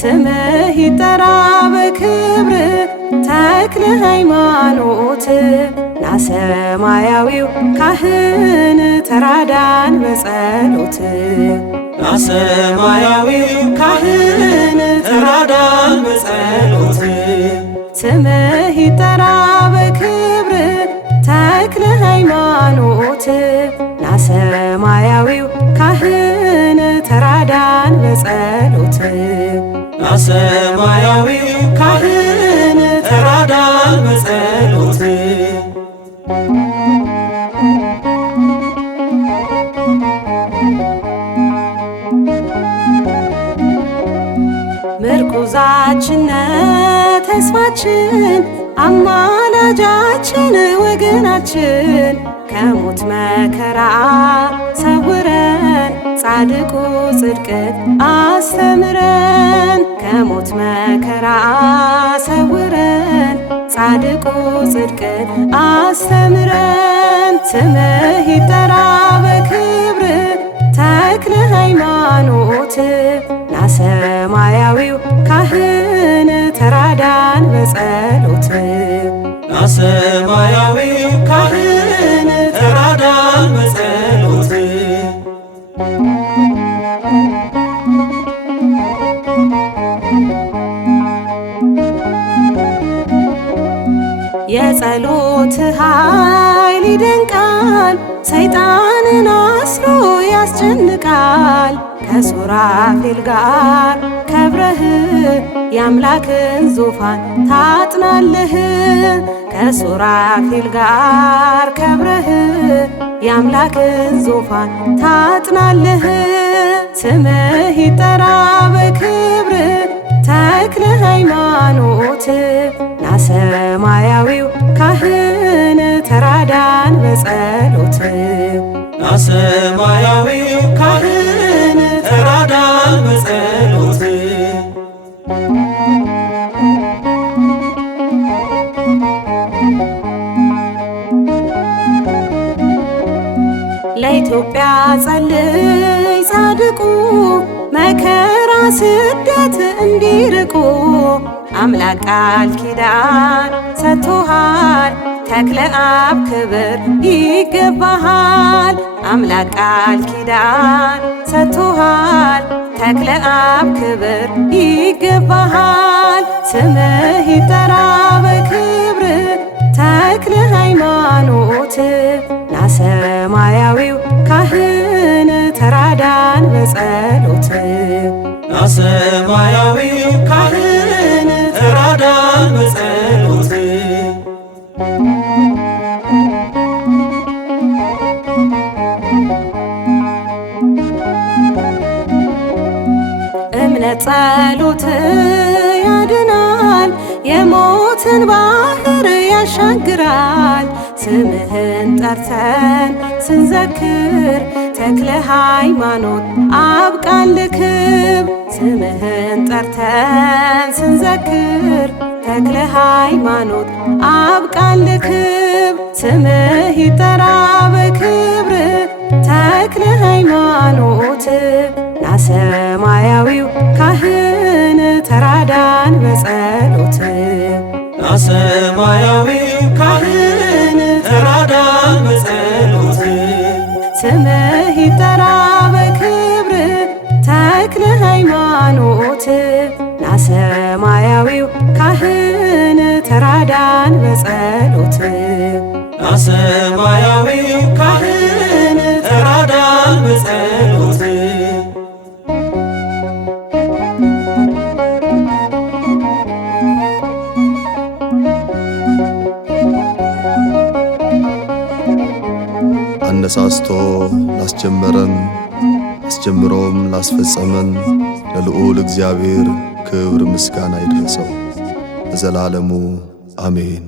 ስምህ ይጠራ በክብር ተክለ ሃይማኖት ና ሰማያዊው ካህን ተራዳን በጸሎት ና ሰማያዊው ካህን ተራዳን በጸሎት ስምህ ይጠራ በክብር ተክለ ሃይማኖት ና ሰማያዊው ካህን ተራዳን በጸሎት ና ሰማያዊው ካህን ተራዳን በጸሎት ምርኩዛችን ተስፋችን አማላጃችን ወገናችን ከሞት መከራ ሰውረን ጻድቁ ጽድቅን አስተምረን ከሞት መከራ ሰውረን ጻድቁ ጽድቅን አስተምረን ስምህ ይጠራ በክብር ተክለ ሃይማኖት ና ሰማያዊው ካህን ተራዳን በጸሎት ና ሰማያዊው ካህን ተራዳን በጸሎት የጸሎት ኃይል ይደንቃል ሰይጣንን አስሮ ያስጨንቃል ከሱራፌል ጋር ከብረህ የአምላክን ዙፋን ታጥናለህ ከሱራፌል ጋር ከብረህ የአምላክን ዙፋን ታጥናለህ ስምህ ይጠራ በክብር ተክለ ሃይማኖት ና ሰማያዊው ካህን ተራዳን በጸሎት ና ሰማያዊው ካህን ተራዳን በጸሎት ለኢትዮጵያ ጸልይ ጻድቁ መከራ ስደት እንዲርቁ አምላክ ቃል ኪዳን ሰጥቶሃል ተክለ አብ ክብር ይገባሃል አምላክ ቃል ኪዳን ሰጥቶሃል ተክለ አብ ክብር ይገባሃል ስምህ ይጠራ በክብር ተክለ ሃይማኖት ና ሰማያዊው ካህን ተራዳን በጸሎት ና ሰማያዊው ካህን ተራዳን በጸሎት እምነት ጸሎት ያድናል የሞትን ባህር ያሻግራል ስምህን ጠርተን ስንዘክር ተክለ ሃይማኖት አብቃን ለክብር ስምህን ጠርተን ስንዘክር ተክለ ሃይማኖት አብቃን ለክብር ስምህ ይጠራ በክብር ተክለ ሃይማኖት ና ሰማያዊው ካህን ተራዳን በጸሎት ና ሰማያዊው ካህን ተራዳን በጸሎት ስምህ ይጠራ በክብር ተክለ ሃይማኖት ና ሰማያዊው ካህን ተራዳን በጸሎት ና ሰማያዊው ካህን ተራዳን በጸሎት አነሳስቶ ላስጀመረን አስጀምሮም ላስፈጸመን ለልዑል እግዚአብሔር ክብር ምስጋና ይድረሰው ለዘላለሙ አሜን።